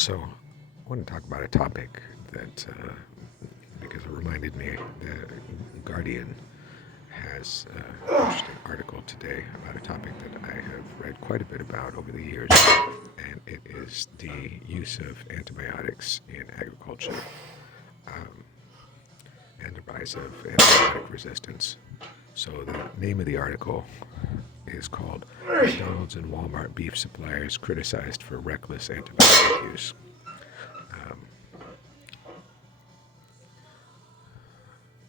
So, I want to talk about a topic that, because it reminded me, the Guardian has an interesting article today about a topic that I have read quite a bit about over the years, and it is the use of antibiotics in agriculture and the rise of antibiotic resistance. So, the name of the article is called McDonald's and Walmart Beef Suppliers Criticized for Reckless Antibiotic Use.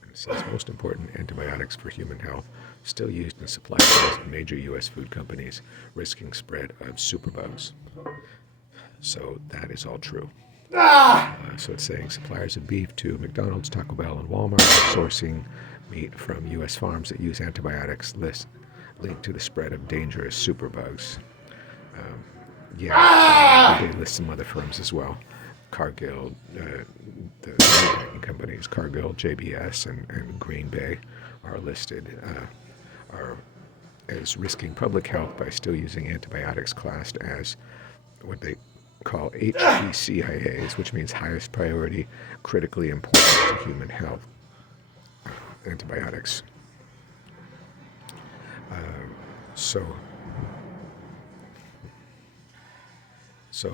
It says most important antibiotics for human health still used in supply chains of major U.S. food companies, risking spread of superbugs. So that is all true. So it's saying suppliers of beef to McDonald's, Taco Bell, and Walmart are sourcing meat from U.S. farms that use antibiotics linked to the spread of dangerous superbugs. They list some other firms as well. Cargill, the packing companies, Cargill, JBS, and Green Bay are listed as risking public health by still using antibiotics classed as what they call HPCIAs, which means highest priority, critically important to human health antibiotics. So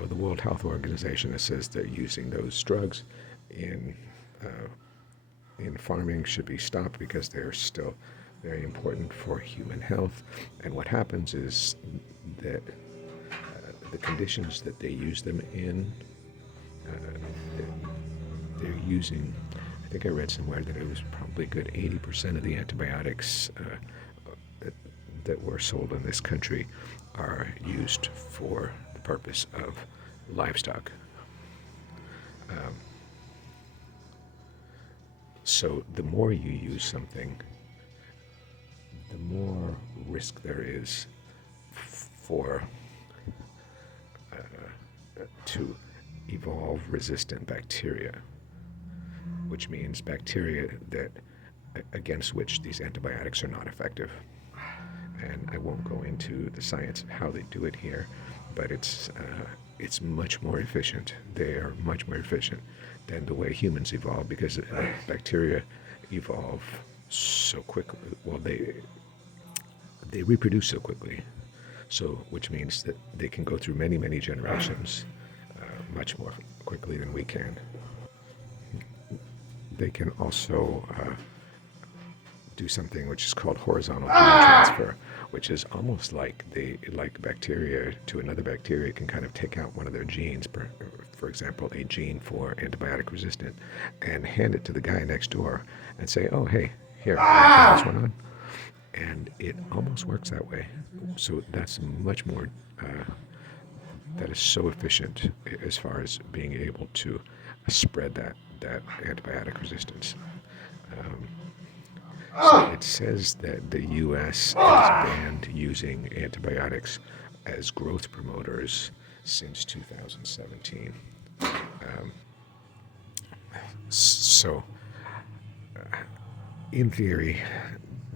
the World Health Organization says they're using those drugs in farming should be stopped because they're still very important for human health. And what happens is that the conditions that they use them in, they're using, I think I read somewhere that it was probably a good 80% of the antibiotics that were sold in this country are used for the purpose of livestock. So the more you use something, the more risk there is for to evolve resistant bacteria, which means bacteria that against which these antibiotics are not effective. And I won't go into the science of how they do it here, but it's much more efficient. They are much more efficient than the way humans evolve, because bacteria evolve so quickly. Well, they reproduce so quickly, so which means that they can go through many generations much more quickly than we can. They can also do something which is called horizontal gene transfer, which is almost like bacteria to another bacteria can kind of take out one of their genes, for example, a gene for antibiotic resistant, and hand it to the guy next door and say, oh, hey, here, try this one on. And it almost works that way. So that's much more, that is so efficient as far as being able to spread that antibiotic resistance. So it says that the U.S. has banned using antibiotics as growth promoters since 2017. So, in theory,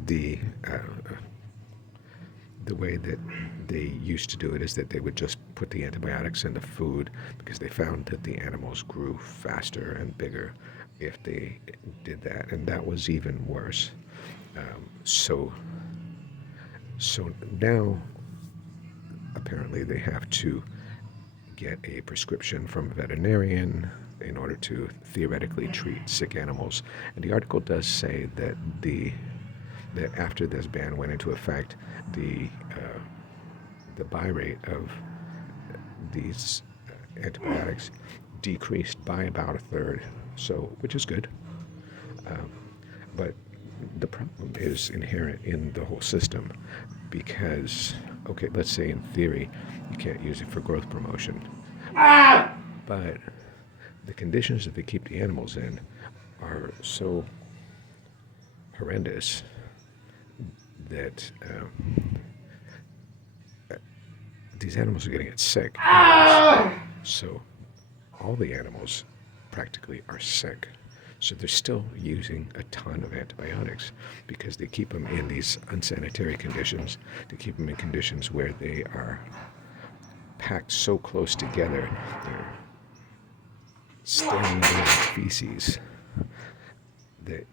the way that they used to do it is that they would just put the antibiotics in the food, because they found that the animals grew faster and bigger if they did that, and that was even worse. So now apparently they have to get a prescription from a veterinarian in order to theoretically treat sick animals. And the article does say that that after this ban went into effect, the buy rate of these antibiotics decreased by about a third, so which is good. But the problem is inherent in the whole system, because, okay, let's say in theory you can't use it for growth promotion, but the conditions that they keep the animals in are so horrendous that these animals are getting it sick. So all the animals practically are sick. So they're still using a ton of antibiotics because they keep them in these unsanitary conditions. They keep them in conditions where they are packed so close together. stained feces that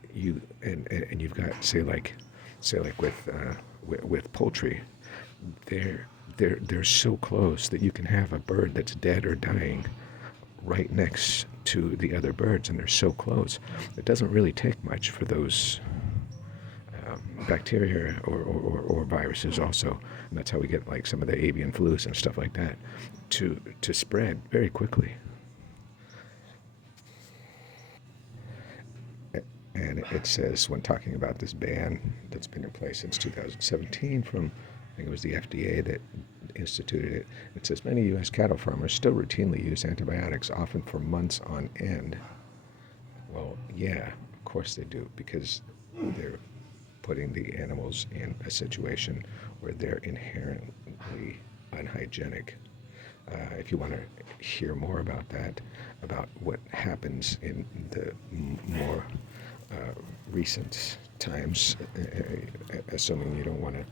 and you've got say like with poultry, they're they're so close that you can have a bird that's dead or dying right next to the other birds, and they're so close. It doesn't really take much for those bacteria or viruses also, and that's how we get like some of the avian flus and stuff like that, to spread very quickly. And it says, when talking about this ban that's been in place since 2017 from, I think it was the FDA that instituted it, it says many U.S. cattle farmers still routinely use antibiotics, often for months on end. Well, yeah, of course they do, because they're putting the animals in a situation where they're inherently unhygienic. If you want to hear more about that, about what happens in the more recent times, assuming you don't want to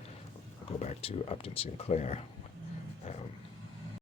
go back to Upton Sinclair,